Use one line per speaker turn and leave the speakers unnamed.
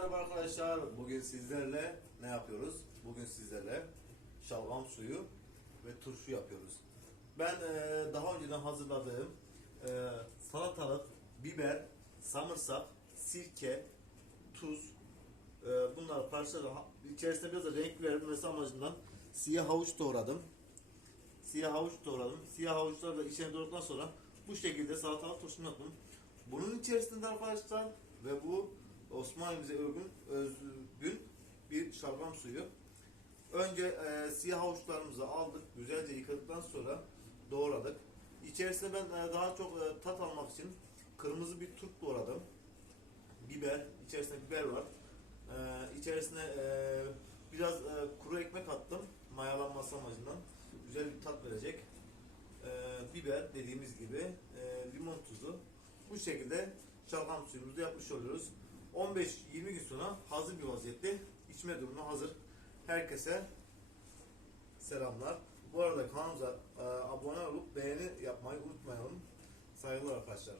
merhaba arkadaşlar. Bugün sizlerle ne yapıyoruz? Bugün sizlerle şalgam suyu ve turşu yapıyoruz. Ben e, daha önceden hazırladığım e, salatalık, biber, samırsak, sirke, tuz e, bunları parçaladım. İçerisine biraz da renk verilmesi amacından siyah havuç doğradım. Siyah havuç doğradım. Siyah havuçları da içine doğradıktan sonra bu şekilde salatalık turşumu yaptım. Bunun içerisinde arkadaşlar ve bu Osmanlı'mıza özgün, özgün bir şalgam suyu. Önce e, siyah havuçlarımızı aldık. Güzelce yıkadıktan sonra doğradık. İçerisine ben e, daha çok e, tat almak için kırmızı bir turp doğradım. Biber, içerisinde biber var. E, içerisine e, biraz e, kuru ekmek attım. Mayalanması amacından. Güzel bir tat verecek. E, biber dediğimiz gibi e, limon tuzu. Bu şekilde şalgam suyumuzu yapmış oluyoruz. 15-20 gün sonra hazır bir vaziyette içme durumuna hazır. Herkese selamlar. Bu arada kanalımıza e, abone olup beğeni yapmayı unutmayalım. Saygılar arkadaşlar.